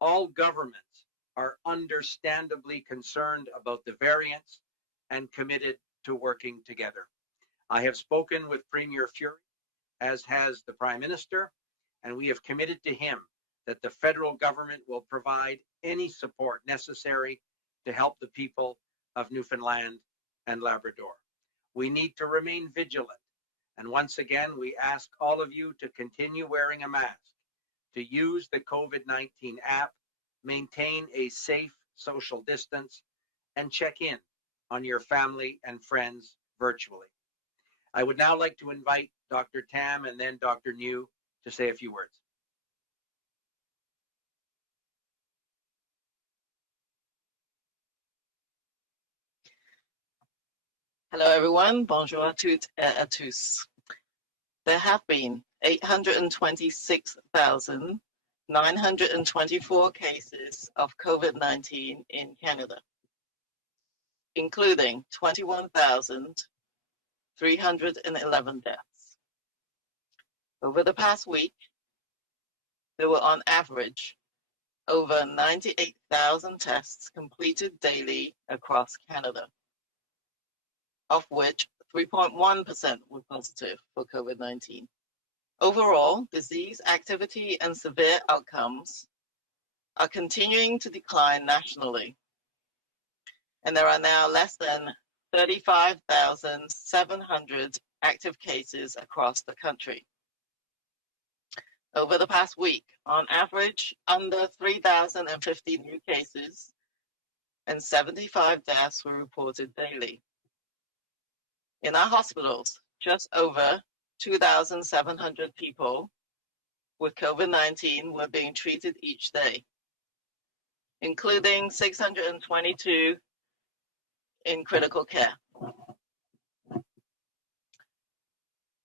All governments are understandably concerned about the variants and committed to working together. I have spoken with Premier Fury, as has the Prime Minister, and we have committed to him that the federal government will provide any support necessary to help the people of Newfoundland and Labrador. We need to remain vigilant, and once again, we ask all of you to continue wearing a mask, to use the COVID-19 app, maintain a safe social distance, and check in on your family and friends virtually. I would now like to invite Dr. Tam and then Dr. New to say a few words. Hello everyone, bonjour à toutes et à tous. There have been 826,924 cases of COVID-19 in Canada, including 21,311 deaths. Over the past week, there were on average over 98,000 tests completed daily across Canada, of which 3.1% were positive for COVID-19. Overall, disease activity and severe outcomes are continuing to decline nationally, and there are now less than 35,700 active cases across the country. Over the past week, on average, under 3,050 new cases and 75 deaths were reported daily. In our hospitals, just over 2,700 people with COVID-19 were being treated each day, including 622 in critical care.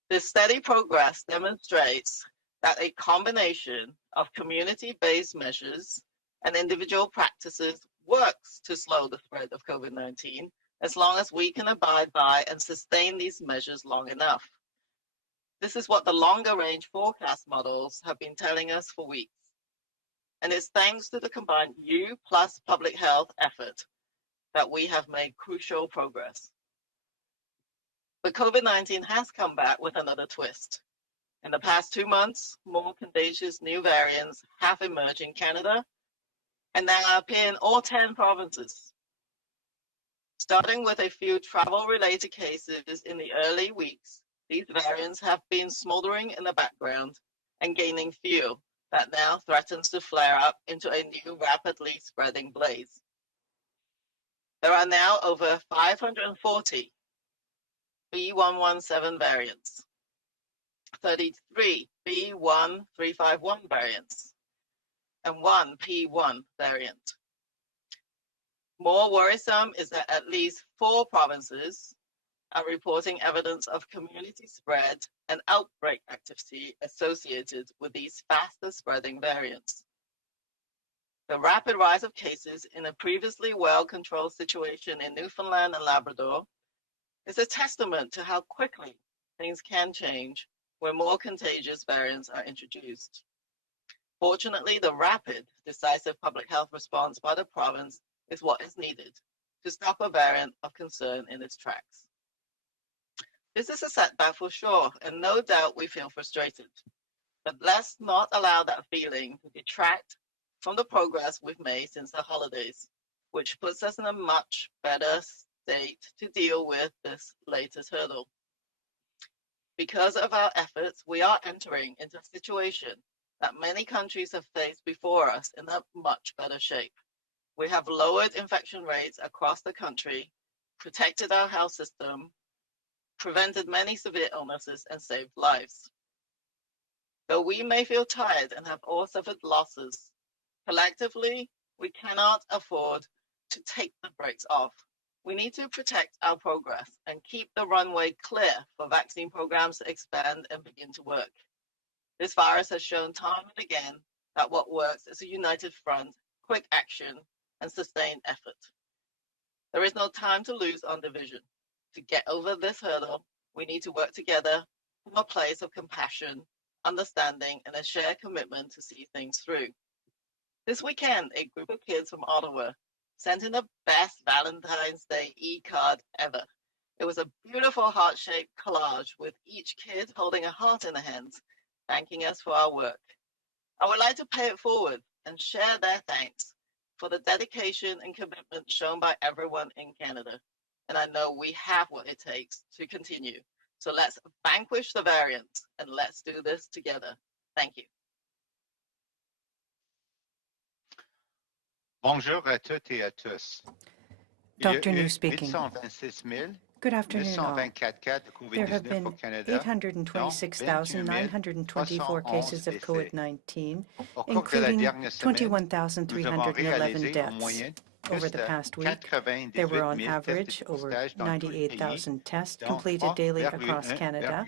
This steady progress demonstrates that a combination of community-based measures and individual practices works to slow the spread of COVID-19 as long as we can abide by and sustain these measures long enough. This is what the longer-range forecast models have been telling us for weeks. And it's thanks to the combined U plus public health effort that we have made crucial progress. But COVID-19 has come back with another twist. In the past 2 months, more contagious new variants have emerged in Canada and now appear in all 10 provinces. Starting with a few travel-related cases in the early weeks, these variants have been smoldering in the background and gaining fuel that now threatens to flare up into a new rapidly spreading blaze. There are now over 540 B117 variants, 33 B1351 variants, and 1 P1 variant. More worrisome is that at least 4 provinces are reporting evidence of community spread and outbreak activity associated with these faster spreading variants. The rapid rise of cases in a previously well-controlled situation in Newfoundland and Labrador is a testament to how quickly things can change when more contagious variants are introduced. Fortunately, the rapid, decisive public health response by the province is what is needed to stop a variant of concern in its tracks. This is a setback for sure, and no doubt we feel frustrated. But let's not allow that feeling to detract from the progress we've made since the holidays, which puts us in a much better state to deal with this latest hurdle. Because of our efforts, we are entering into a situation that many countries have faced before us in a much better shape. We have lowered infection rates across the country, protected our health system, prevented many severe illnesses, and saved lives. Though we may feel tired and have all suffered losses, collectively, we cannot afford to take the brakes off. We need to protect our progress and keep the runway clear for vaccine programs to expand and begin to work. This virus has shown time and again that what works is a united front, quick action, and sustained effort. There is no time to lose on division. To get over this hurdle, we need to work together from a place of compassion, understanding, and a shared commitment to see things through. This weekend, a group of kids from Ottawa sent in the best Valentine's Day e-card ever. It was a beautiful heart-shaped collage with each kid holding a heart in their hands, thanking us for our work. I would like to pay it forward and share their thanks for the dedication and commitment shown by everyone in Canada. And I know we have what it takes to continue. So let's vanquish the variants and let's do this together. Thank you. Bonjour à toutes et à tous. Il y a Dr. eu New speaking. 826 Good afternoon, all. 924 cas de There have COVID-19 au been Canada, 826,924 cases of décès. COVID-19, Au cours de la including dernière semaine, nous avons 21,311 réalisé en deaths. moyenne Over the past week, there were on 98 000 average tests de over dépistage dans tout le pays, 98,000 tests dont completed daily across 3,1% Canada,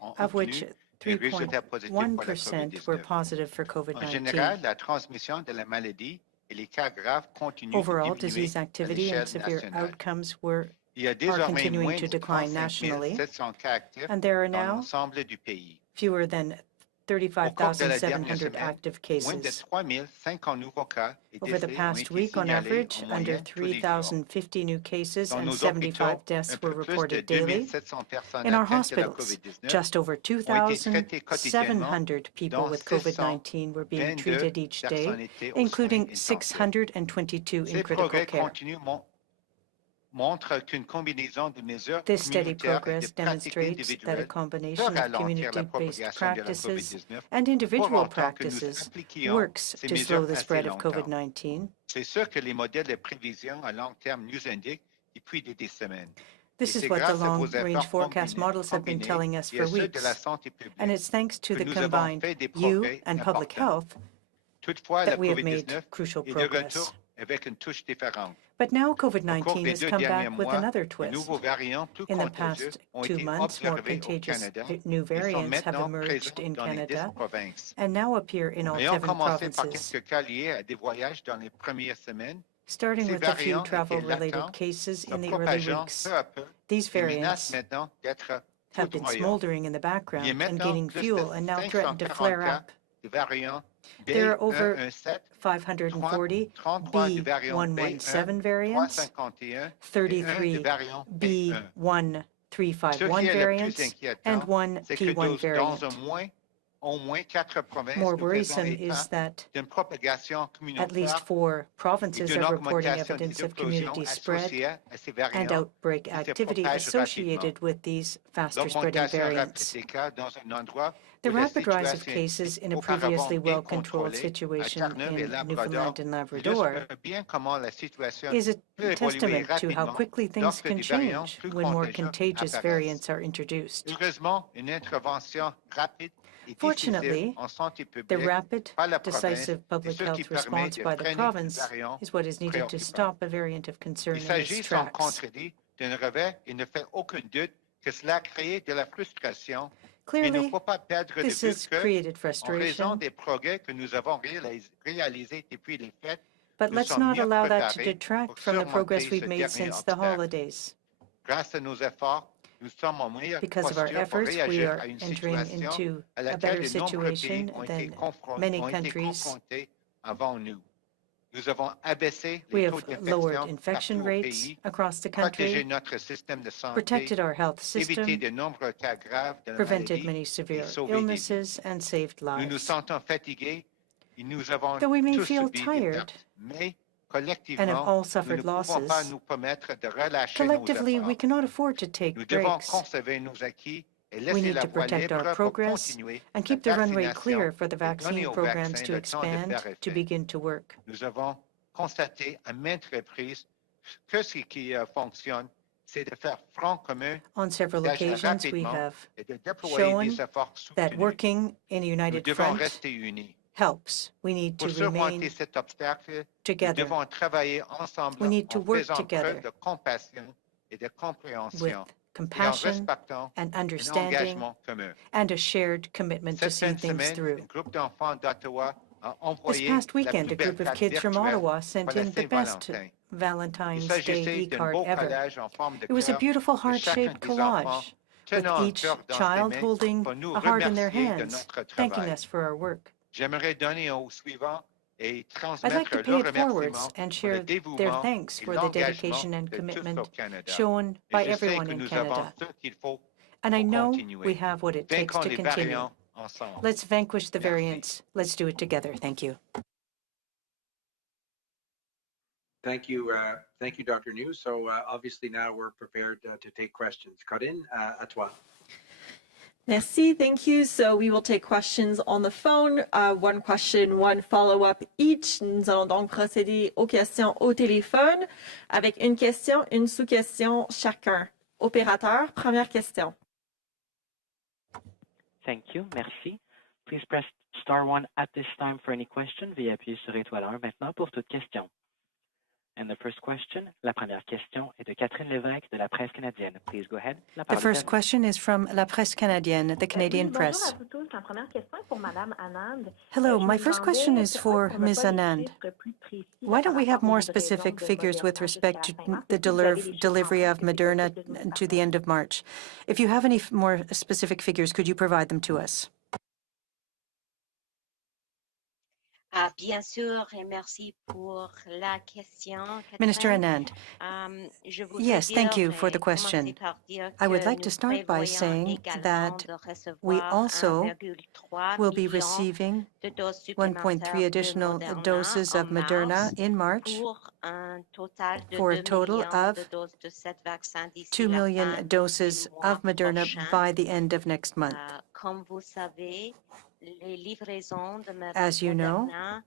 ont of which obtenu des résultats positifs pour la 3.1% were COVID-19. positive for En COVID-19. général, la transmission de la maladie et les cas graves continuent Overall, de diminuer disease à activity and l'échelle severe nationale. outcomes Il y a are désormais continuing moins to de decline 35 nationally, 700 cas actifs and there are dans now l'ensemble du pays. fewer than Au cours de la dernière 35,700 semaine, active moins de cases. 3050 nouveaux cas et Over the décès ont past été week, on signalés average, en under moyenne tous les jours. 3,050 new cases Dans and nos 75 hôpitaux, deaths un were peu plus de reported daily. 2700 personnes In our atteintes de la hospitals, COVID-19 just over ont été traitées quotidiennement, 2,700 people dont with COVID-19 were being 622 treated each personnes day, étaient aux soins including intensifs. 622 in Ces critical progrès care. continus montrent qu'une combinaison de mesures This steady communautaires et de progress pratiques demonstrates that a individuelles combination peut of ralentir la community-based propagation de la practices COVID-19 and pour individual autant que nous practices appliquions works ces to slow mesures the assez spread of longtemps. COVID-19. C'est sûr que les modèles de prévision à long terme nous indiquent depuis des semaines. This Et is c'est what the grâce à vos long-range efforts forecast models have been combinés telling us et à for ceux de la weeks, santé publique and it's thanks to que the nous avons combined fait des you progrès and public importants. health Toutefois, la that we have made COVID-19 crucial est de progress. retour avec une touche différente. But now Au cours COVID-19 des has deux come derniers back with mois, another de twist. nouveaux variants plus In the contagieux past ont 2 été months, more observés au contagious Canada new et sont variants have maintenant emerged présents in dans les 10 Canada provinces. and now appear in all Ayant 7 commencé par provinces. quelques cas liés à des voyages dans les premières semaines, Starting ces with a few variants étaient travel-related latents, cases se in the early propageant weeks, peu à peu these et menacent variants maintenant d'être have been foudroyants. smoldering in the Il y a background and maintenant gaining plus fuel de and now threaten to flare 540 cas up. de variants There are over B117, 540 33 du variant B117 B1, variants, 351 et 1 du 33 variant B1. Ce B1351 qui est le plus variants, and inquiétant, one c'est que P1 variant. dans au moins 4 provinces, More nous faisons worrisome état is that d'une propagation at least communautaire 4 et provinces d'une are reporting augmentation des evidence of éclosions community spread associées à ces and variants outbreak qui se activity propagent rapidement. associated with these faster spreading L'augmentation rapide variants. des cas dans un endroit The où la rapid rise of situation cases in a auparavant previously bien well-controlled contrôlée à situation Terre-Neuve et in Labrador Newfoundland and Labrador illustre bien comment la situation is a peut évoluer testament to how rapidement quickly things lorsque can des variants change plus when more contagieux contagious apparaissent. variants are introduced. Heureusement, une intervention rapide et Fortunately, décisive en santé the publique rapid, par la province decisive est public ce qui health permet response de by the freiner province un variant is what is needed to préoccupant. stop a variant of concern Il in s'agit its sans tracks. contredit d'un revers et ne fait aucun doute que cela a créé de la frustration. Mais il ne Clearly, faut pas perdre de this vue has que, created en raison frustration, des progrès que nous avons réalisés depuis les fêtes, but nous let's sommes not mieux allow that to préparés detract pour from the progress surmonter we've ce made dernier since the obstacle. holidays. Grâce à nos efforts, nous sommes en meilleure Because of our posture pour efforts, we réagir are à une entering situation into à a laquelle better de nombreux pays situation ont été than many countries. confrontés avant nous. Nous avons abaissé We les taux have lowered d'infection infection partout au rates pays, across the protégé country, notre système de santé, protected our health évité system, de nombreux cas graves de la prevented maladie many et severe sauvé des vies. illnesses, and saved Nous nous lives. sentons fatigués et nous avons Though we may tous feel subi des tired pertes, mais and have collectivement, all nous ne suffered pouvons pas losses, nous permettre de relâcher nos collectively, we efforts. cannot afford to take Nous devons breaks. conserver nos acquis et We laisser need la to voie protect our libre pour progress continuer and la keep the runway vaccination clear for the et donner vaccine aux programs vaccins to le temps de expand, faire to effet. begin to work. Nous avons constaté à maintes reprises que ce qui fonctionne, c'est de faire front commun, On several d'agir occasions, we rapidement have et de déployer shown des efforts that soutenus. working in a Nous united devons front rester unis. helps. We need to Pour surmonter remain cet obstacle, nous together devons travailler ensemble We need to en work faisant together preuve de compassion et de with compréhension et en compassion respectant and un understanding engagement commun. and a shared commitment to Cette see fin de things semaine, through. un groupe d'enfants d'Ottawa a This envoyé past la weekend, plus a belle group of carte kids from virtuelle Ottawa sent pour la in the best Saint-Valentin. Il Valentine's Day s'agissait d'un e-card beau ever. collage en forme de It was a cœur beautiful de chacun heart-shaped des enfants, collage with tenant un each cœur dans ses child mains holding pour nous a heart in their remercier de hands, notre thanking travail. us for our work. J'aimerais donner au suivant et I'd like transmettre to pay leur it forwards remerciement and pour le share their dévouement thanks et for the l'engagement dedication and de tous commitment au Canada. shown Et by je sais everyone que in nous avons Canada. ce qu'il faut And I pour know we continuer. have what it takes Vainquons to les continue. variants ensemble. Let's vanquish the Merci. variants. Let's do it together. Thank you. Thank you, Dr. New. So obviously now we're prepared to take questions. Corinne, à toi. Merci, thank you. So we will take questions on the phone. One question, one follow-up each. Nous allons donc procéder aux questions au téléphone avec une question, une sous-question chacun. Opérateur, première question. Thank you. Merci. Please press star 1 at this time for any question. Veuillez appuyer sur étoile 1 maintenant pour toute question. And the first question, la première question est de Catherine Lévesque de la Presse canadienne. Please go ahead. La The parole est à first vous. question is from La Presse canadienne, the Canadian Oui, Press. bonjour à vous tous. Ma première question est pour Madame Anand. Hello, Je my me first demandais question is pourquoi for est-ce qu'on n'a Ms. pas des Anand. chiffres plus précis, Why don't par we have rapport aux more livraisons specific de figures with Moderna respect jusqu'à to la fin mars? the Et si vous avez les chiffres en delivery main, of c'est Moderna possible de nous les to the end partager. of March? If you have any more specific figures, could you provide them to us? Bien sûr, et merci pour la question, Minister Catherine. Anand, Je voudrais yes, thank you for the commencer question. par dire I would que like to nous start by prévoyons saying également that de we recevoir also 1,3 will be million receiving de doses 1.3 supplémentaires de additional Moderna doses en of Moderna mars in March pour un total de for a 2 total millions of de doses de cet vaccin d'ici 2 la million fin doses du mois of Moderna prochain. by the end of next month. Comme vous savez, les livraisons de As you know, Moderna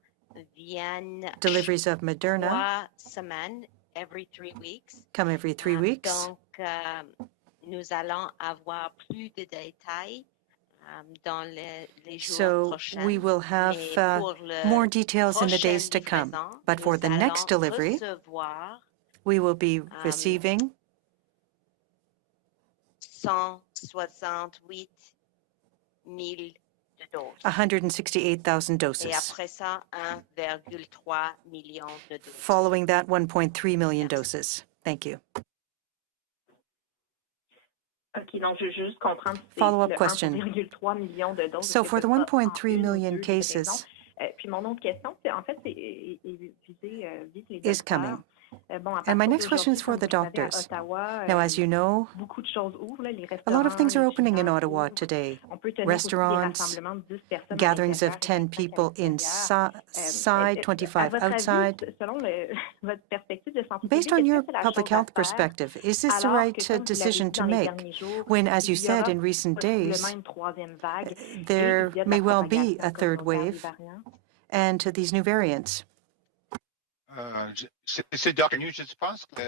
viennent deliveries of Moderna 3 semaines, every 3 weeks. come every 3 weeks. Donc, nous allons avoir plus de détails dans les jours So prochains. we will have Mais pour le more details in the prochaine days to come. livraison, But for nous the next allons delivery, recevoir we will be receiving 168 000 de doses. 168,000 Et doses. après ça, 1,3 million de doses. Following that, 1.3 million Merci. doses. Thank you. OK, donc je veux juste comprendre si c'est Follow-up le question. 1,3 million de doses. So est-ce for que the ce sera en 1.3 une ou million deux livraisons? cases Puis mon autre question, c'est en fait, c'est vise les is docteurs. coming. Bon, à And my partir next question is d'aujourd'hui, for comme the vous le savez, à doctors. Ottawa, Now, as you know, beaucoup de choses ouvrent, là, les a lot of things are restaurants, les opening in finances Ottawa ouvrent. today. On peut tenir aussi des Restaurants, rassemblements de 10 personnes à gatherings of l'intérieur et 10 25 à people l'extérieur. inside, À 25 votre avis, outside. selon votre perspective de santé Based publique, on est-ce your que c'est la public chose à health faire perspective, is this the alors right que, comme vous l'avez decision dit to dans les make? derniers jours, When, as you il y aura said in recent days, possiblement une troisième vague et there il y a de may la well be propagation a third communautaire des wave variants? and these new variants? C'est Dr. New, je pense que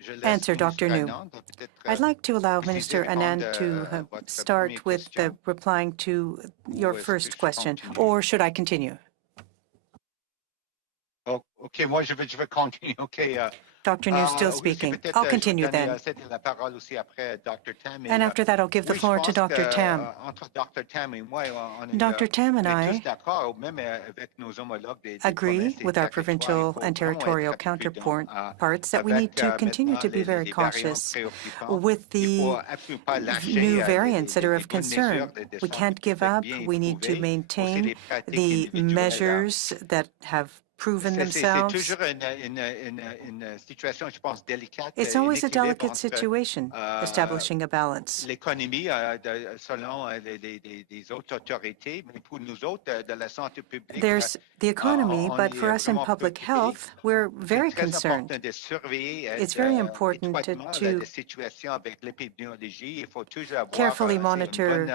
je laisse Answer, Dr. Ministre New. Anand peut-être I'd like to allow préciser, Minister répondre Anand to à votre start première with question. replying to your Ou est-ce que first je question, continue? or should I continue? Oh, OK, moi je vais continuer. OK. Dr. New still Aussi, speaking. peut-être, I'll je vais continue donner then. la parole aussi après Dr. Tam. And after that, I'll give the Oui, je floor to pense que Dr. Tam. entre Dr. Tam et moi, Dr. Tam and on est tous I d'accord, même avec nos homologues des agree provinces et with our territoires, il provincial faut and vraiment territorial être prudent counterparts that we avec need to continue maintenant to be very les variants cautious préoccupants. with Il faut the absolument pas lâcher new variants that are les of bonnes mesures concern. de We santé can't give publique up. bien We need to éprouvées, aussi maintain les pratiques the individuelles. measures that have proven C'est themselves. toujours une situation, je pense, délicate. It's un always a équilibre delicate entre situation, establishing a balance. l'économie selon les autres autorités, mais pour nous autres de la santé publique, There's the economy, on but est for us in vraiment public préoccupés. health, we're C'est very très important concerned. de surveiller It's very important étroitement to la situation avec l'épidémiologie. Il faut toujours avoir carefully une monitor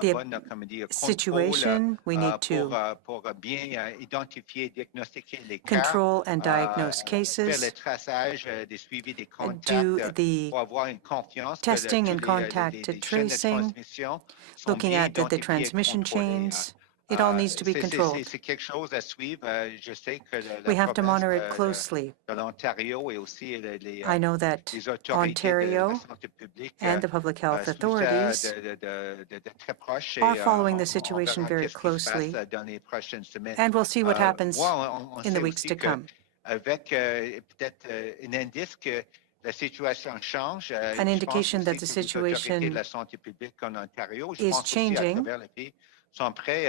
the bonne comment dire, contrôle situation. We need to pour bien identifier, diagnostiquer les cas, control and diagnose faire le cases, traçage, des suivis des do contacts the pour avoir une confiance que testing tous and contact les chaînes de tracing, transmission sont looking bien at the identifiées et transmission contrôlées. chains. It all needs to be controlled. C'est quelque chose à suivre. Je sais que We la have to province monitor it closely. de l'Ontario et aussi I know that les autorités de la Ontario santé publique and the public health suivent ça authorities de très proche are et following the on situation verra very qu'est-ce qui se passe closely, dans les prochaines semaines. and we'll see what happens Moi, on in the sait weeks aussi to come. qu'avec peut-être un indice que la situation change. An indication that the situation de la santé publique en Ontario, je is pense aussi à changing. travers le pays, sont prêts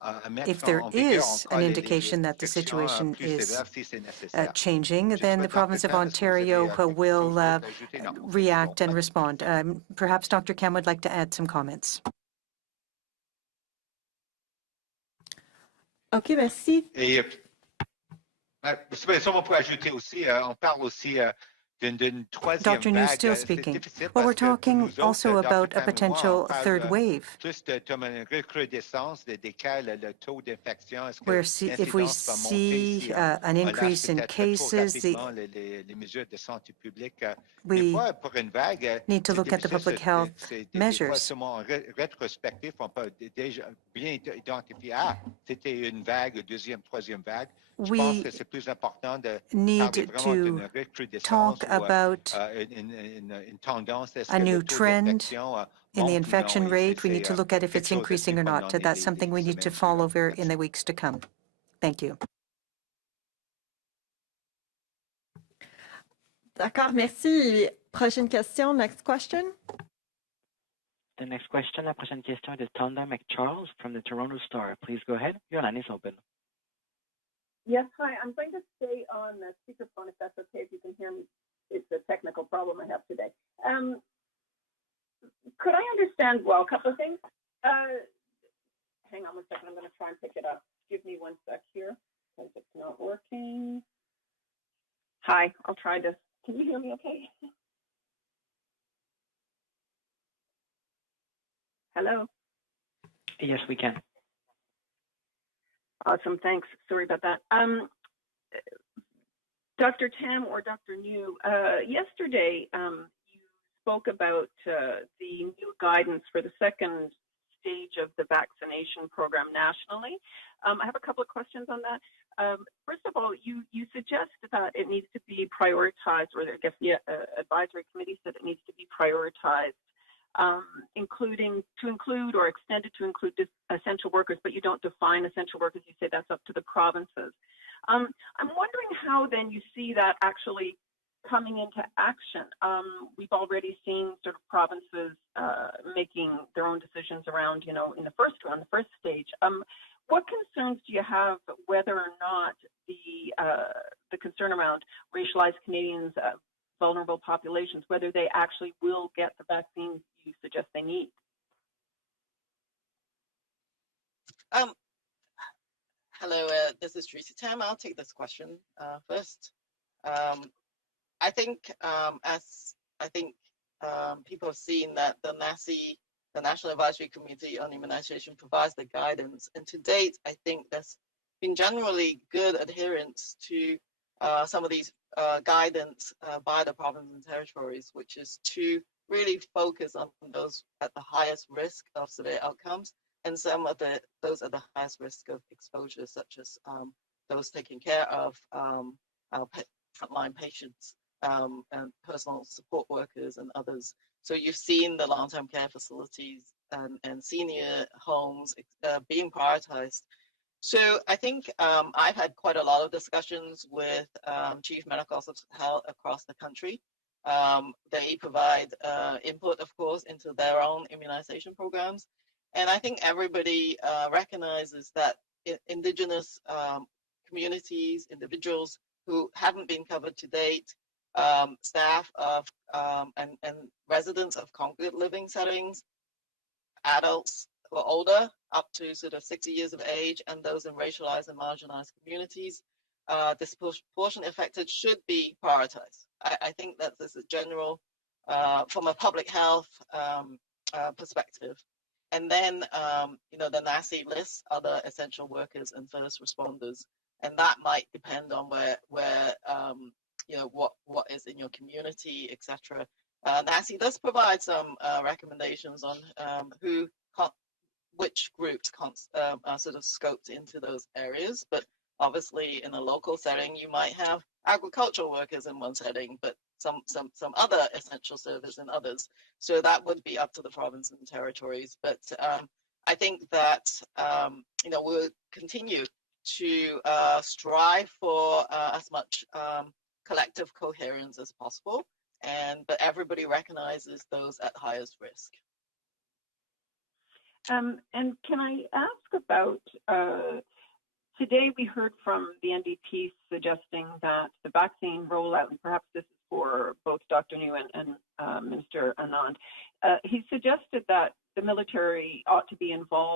à mettre If there en vigueur is encore an les indication that the restrictions situation plus is sévères si c'est nécessaire. changing, Je then the souhaite province of Dr. Tam, est-ce que vous avez, Ontario quelque will chose d'autre à ajouter? Non. react Bon, and respond. Perhaps Dr. Kam would like to add some comments. OK, merci. Et ça, on peut ajouter aussi, on parle aussi d'une troisième Dr. New vague. still C'est speaking. difficile Well, parce we're que pour talking nous autres, also Dr. about a Tam et moi, on potential parle third wave. plus comme une recrudescence des cas, le taux d'infection. Est-ce que If we l'incidence va monter see ici? an On lâche increase in peut-être trop cases, rapidement les mesures de santé publique. Des we fois, pour une vague, need to c'est look at the difficile, public health des fois measures. seulement rétrospectif, on peut déjà bien identifier, c'était une vague, deuxième, troisième vague. Je pense We que c'est plus important de need parler vraiment d'une to recrudescence talk ou about une tendance. Est-ce a que le new taux trend d'infection in the monte ou non? infection Et rate. We need to c'est look at if quelque it's chose à increasing suivre or pendant not. That's something we need to follow over in the weeks to come. Thank you. D'accord, merci. Prochaine question, next question. The next question, la prochaine question est de Tonda McCharles from the Toronto Star. Please go ahead. Your line is open. Yes, hi. I'm going to stay on the speakerphone if that's okay, if you can hear me. It's a technical problem I have today. Could I understand, well, a couple of things. Hang on one second. I'm going to try and pick it up. Give me one sec here because it's not working. Hi, I'll try this. Can you hear me okay? Hello? Yes, we can. Awesome, thanks. Sorry about that. Dr. Tam or Dr. New, yesterday you spoke about the new guidance for the second stage of the vaccination program nationally. I have a couple of questions on that. First of all, you suggest that it needs to be prioritized, or I guess the advisory committee said it needs to be prioritized, include or extended to include essential workers, but you don't define essential workers. You say that's up to the provinces. I'm wondering how then you see that actually coming into action. We've already seen sort of provinces making their own decisions around, in the first stage. What concerns do you have whether or not the concern around racialized Canadians, vulnerable populations, whether they actually will get the vaccines you suggest they need? Hello, this is Tracy Tam. I'll take this question first. I think, people have seen that the NACI, the National Advisory Committee on Immunization, provides the guidance, and to date, I think there's been generally good adherence to some of these guidance by the provinces and territories, which is to really focus on those at the highest risk of severe outcomes, and some of those at the highest risk of exposure, such as those taking care of frontline patients and personal support workers and others. So you've seen the long-term care facilities and senior homes being prioritized. So I think I've had quite a lot of discussions with chief medical officers of health across the country. They provide input, of course, into their own immunization programs. And I think everybody recognizes that Indigenous communities, individuals who haven't been covered to date, staff of and residents of congregate living settings, adults who are older, up to sort of 60 years of age, and those in racialized and marginalized communities, disproportionately affected, should be prioritized. I think that this is general from a public health perspective. And then, the NACI lists other essential workers and first responders, and that might depend on where what is in your community, etc. NACI does provide some recommendations on which groups are sort of scoped into those areas, but obviously in a local setting you might have agricultural workers in one setting, but some other essential service in others. So that would be up to the province and territories. But I think that we'll continue to strive for as much collective coherence as possible, but everybody recognizes those at highest risk. And can I ask about, today we heard from the NDP suggesting that the vaccine rollout, and perhaps this is for both Dr. New and Minister Anand, he suggested that the military ought to be involved